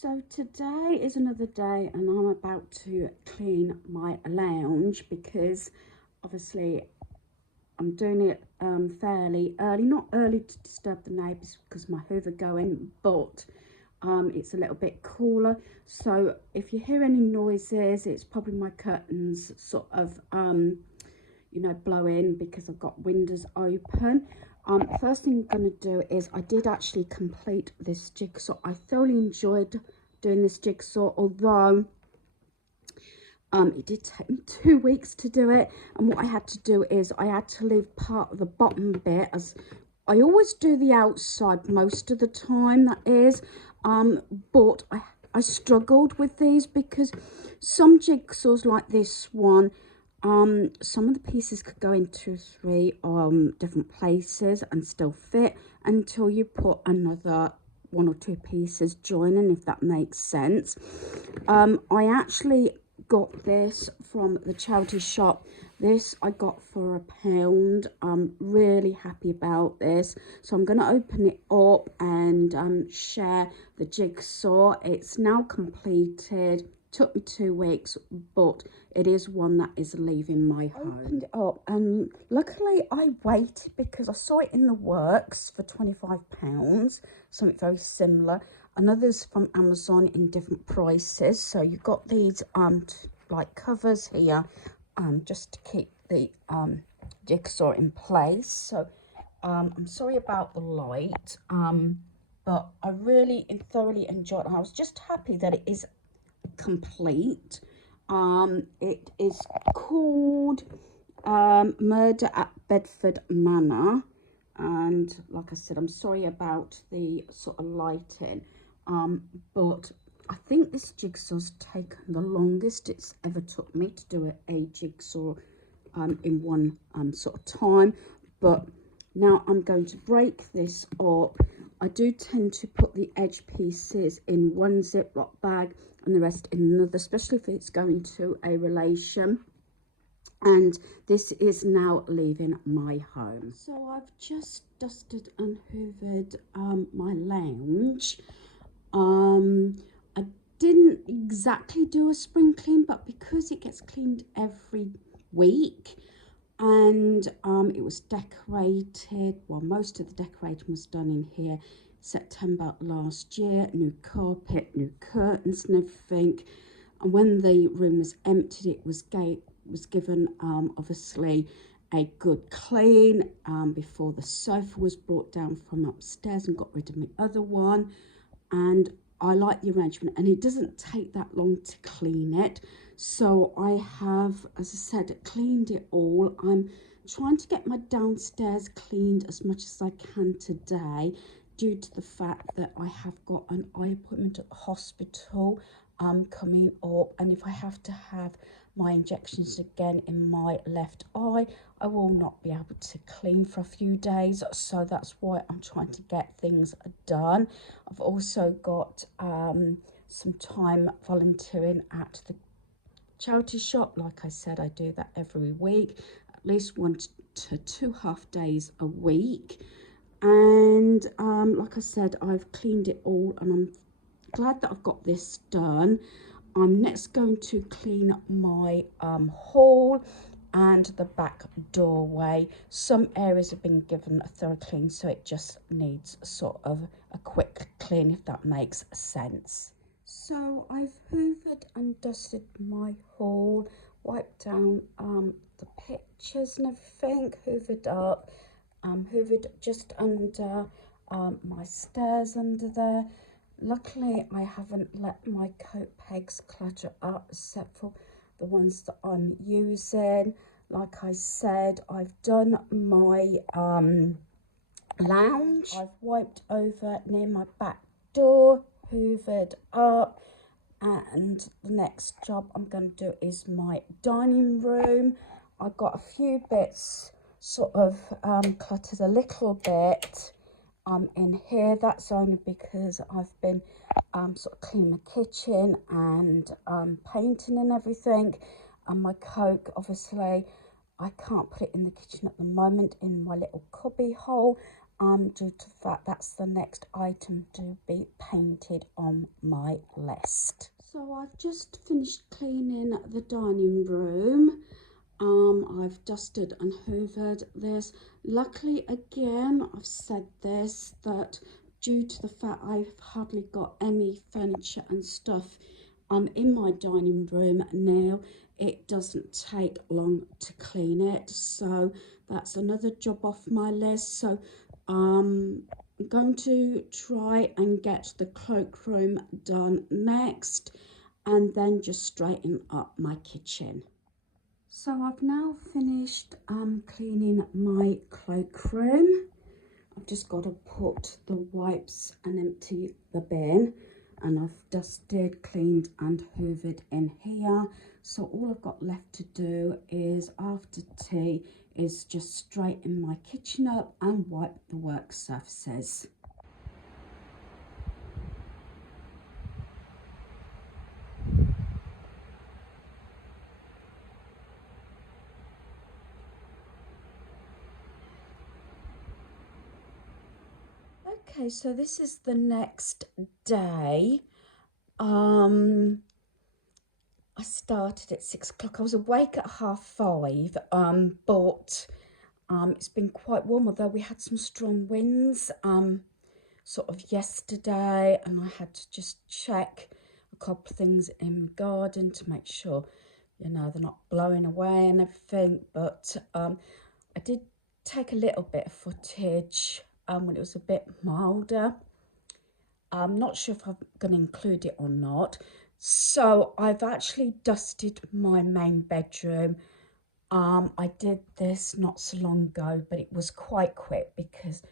So today is another day and I'm about to clean my lounge because obviously I'm doing it fairly early, not early to disturb the neighbours because my hoover going, but it's a little bit cooler. So if you hear any noises, it's probably my curtains sort of blowing because I've got windows open. First thing I'm going to do is I did actually complete this jigsaw. I thoroughly enjoyed doing this jigsaw, although it did take me 2 weeks to do it. And what I had to do is I had to leave part of the bottom bit, as I always do the outside most of the time, that is. But I struggled with these because some jigsaws like this one, some of the pieces could go in 2-3 different places and still fit until you put another 1 or 2 pieces joining, if that makes sense. I actually got this from the charity shop. This I got for £1. I'm really happy about this, so I'm going to open it up and share the jigsaw. It's now completed. Took me 2 weeks, but it is one that is leaving my home. Opened it up and luckily I waited because I saw it in the works for £25, something very similar, and others from Amazon in different prices. So you've got these like covers here just to keep the jigsaw in place. So I'm sorry about the light, but I really thoroughly enjoyed it. I was just happy that it is complete. It is called Murder at Bedford Manor, and like I said, I'm sorry about the sort of lighting, but I think this jigsaw's taken the longest it's ever took me to do a jigsaw in one sort of time. But now I'm going to break this up. I do tend to put the edge pieces in one Ziploc bag and the rest in another, especially if it's going to a relation. And this is now leaving my home. So I've just dusted and hoovered my lounge. I didn't exactly do a spring clean, but because it gets cleaned every week, and it was decorated, well, most of the decorating was done in here September last year. New carpet, new curtains and everything. And when the room was emptied, it was given obviously a good clean before the sofa was brought down from upstairs and got rid of my other one. And I like the arrangement, and it doesn't take that long to clean it. So I have, as I said, cleaned it all. I'm trying to get my downstairs cleaned as much as I can today, due to the fact that I have got an eye appointment at the hospital coming up, and if I have to have my injections again in my left eye, I will not be able to clean for a few days. So that's why I'm trying to get things done. I've also got some time volunteering at the charity shop. Like I said, I do that every week, at least 1 to 2 half days a week. And like I said, I've cleaned it all, and I'm glad that I've got this done. I'm next going to clean my hall and the back doorway. Some areas have been given a thorough clean, so it just needs sort of a quick clean, if that makes sense. So I've hoovered and dusted my hall, wiped down the pictures and everything, hoovered up, hoovered just under my stairs under there. Luckily, I haven't let my coat pegs clutter up, except for the ones that I'm using. Like I said, I've done my lounge. I've wiped over near my back door, hoovered up, and the next job I'm going to do is my dining room. I've got a few bits sort of cluttered a little bit in here. That's only because I've been sort of cleaning my kitchen and painting and everything. And my Coke, obviously, I can't put it in the kitchen at the moment, in my little cubby hole. due to the fact that's the next item to be painted on my list. So I've just finished cleaning the dining room. I've dusted and hoovered this. Luckily, again, I've said this, that due to the fact I've hardly got any furniture and stuff in my dining room now, it doesn't take long to clean it. So that's another job off my list. So I'm going to try and get the cloakroom done next, and then just straighten up my kitchen. So I've now finished cleaning my cloakroom. I've just got to put the wipes and empty the bin, and I've dusted, cleaned and hoovered in here. So all I've got left to do is, after tea, is just straighten my kitchen up and wipe the work surfaces. Okay, so this is the next day. I started at 6 o'clock. I was awake at 5:30, but it's been quite warm, although we had some strong winds sort of yesterday, and I had to just check a couple of things in the garden to make sure, you know, they're not blowing away and everything. But I did take a little bit of footage when it was a bit milder. I'm not sure if I'm going to include it or not. So I've actually dusted my main bedroom. I did this not so long ago, but it was quite quick because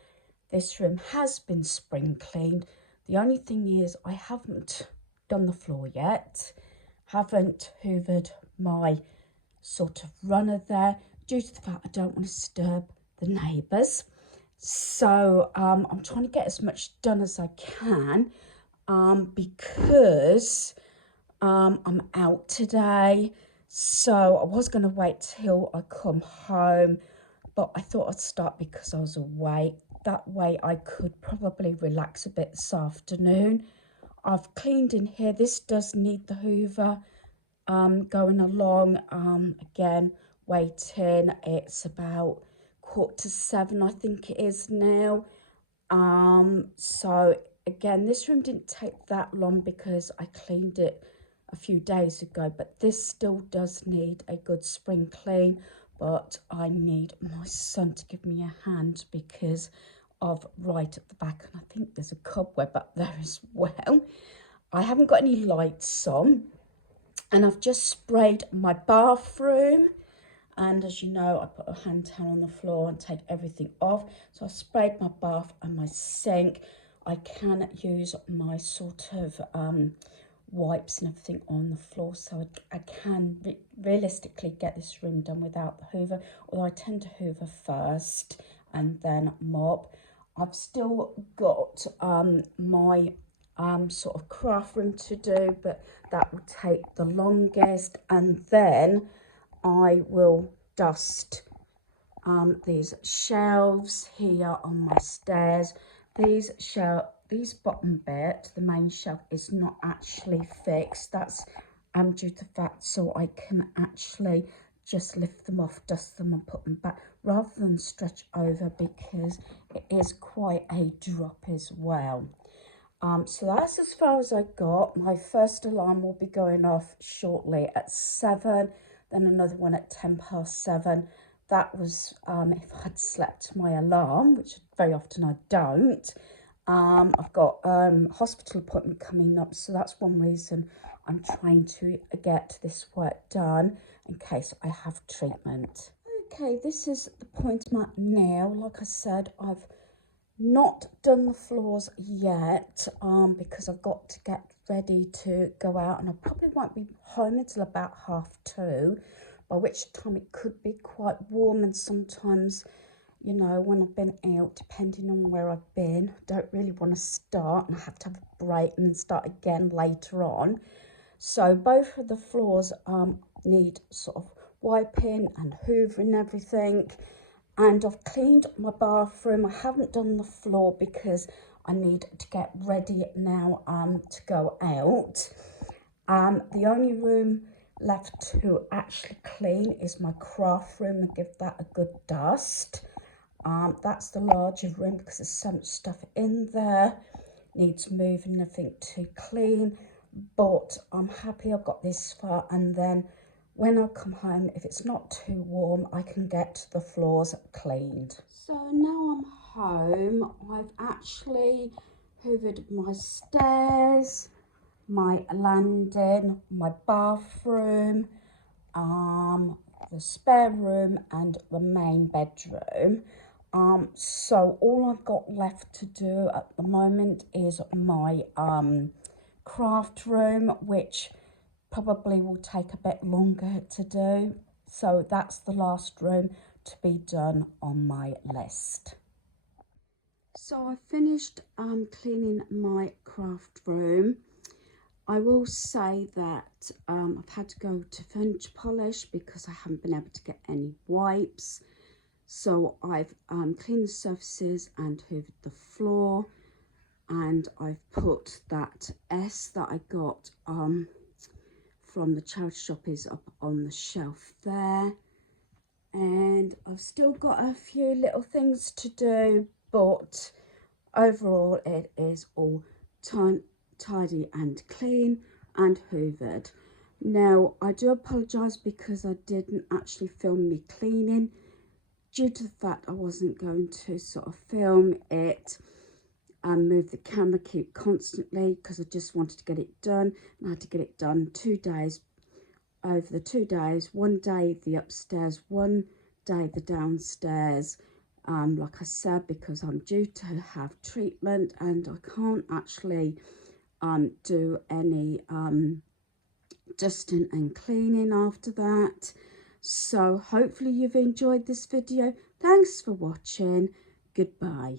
this room has been spring cleaned. The only thing is I haven't done the floor yet, haven't hoovered my sort of runner there, due to the fact I don't want to disturb the neighbours. So I'm trying to get as much done as I can because I'm out today. So I was going to wait till I come home, but I thought I'd start because I was awake. That way I could probably relax a bit this afternoon. I've cleaned in here. This does need the hoover going along. Again, waiting. It's about 6:45, I think it is now. So again, this room didn't take that long because I cleaned it a few days ago, but this still does need a good spring clean. But I need my son to give me a hand because of right at the back, and I think there's a cobweb up there as well. I haven't got any lights on, and I've just sprayed my bathroom. And as you know, I put a hand towel on the floor and take everything off. So I sprayed my bath and my sink. I can use my sort of wipes and everything on the floor, so I can realistically get this room done without the hoover, although I tend to hoover first and then mop. I've still got my sort of craft room to do, but that will take the longest, and then I will dust these shelves here on my stairs. These bottom bit, the main shelf, is not actually fixed. That's due to the fact so I can actually just lift them off, dust them and put them back rather than stretch over, because it is quite a drop as well. So that's as far as I got. My first alarm will be going off shortly at 7, then another one at 7:10. That was if I'd slept my alarm, which very often I don't. I've got a hospital appointment coming up, so that's one reason I'm trying to get this work done in case I have treatment. Okay, this is the point I'm at now. Like I said, I've not done the floors yet because I've got to get ready to go out, and I probably won't be home until about 2:30, by which time it could be quite warm. And sometimes, you know, when I've been out, depending on where I've been, I don't really want to start and I have to have a break and then start again later on. So both of the floors need sort of wiping and hoovering everything. And I've cleaned my bathroom. I haven't done the floor because I need to get ready now to go out. The only room left to actually clean is my craft room and give that a good dust. That's the larger room because there's so much stuff in there. Needs moving, nothing to clean. But I'm happy I've got this far, and then when I come home, if it's not too warm, I can get the floors cleaned. So now I'm home. I've actually hoovered my stairs, my landing, my bathroom, the spare room and the main bedroom. So all I've got left to do at the moment is my craft room, which probably will take a bit longer to do. So that's the last room to be done on my list. So I finished cleaning my craft room. I will say that I've had to go to furniture polish because I haven't been able to get any wipes. So I've cleaned the surfaces and hoovered the floor, and I've put that S that I got from the charity shop is up on the shelf there. And I've still got a few little things to do, but overall it is all tidy and clean and hoovered. Now I do apologise because I didn't actually film me cleaning due to the fact I wasn't going to sort of film it and move the camera constantly because I just wanted to get it done, and I had to get it done 2 days. Over the 2 days, one day the upstairs, one day the downstairs. Like I said, because I'm due to have treatment and I can't actually do any dusting and cleaning after that. So hopefully you've enjoyed this video. Thanks for watching. Goodbye.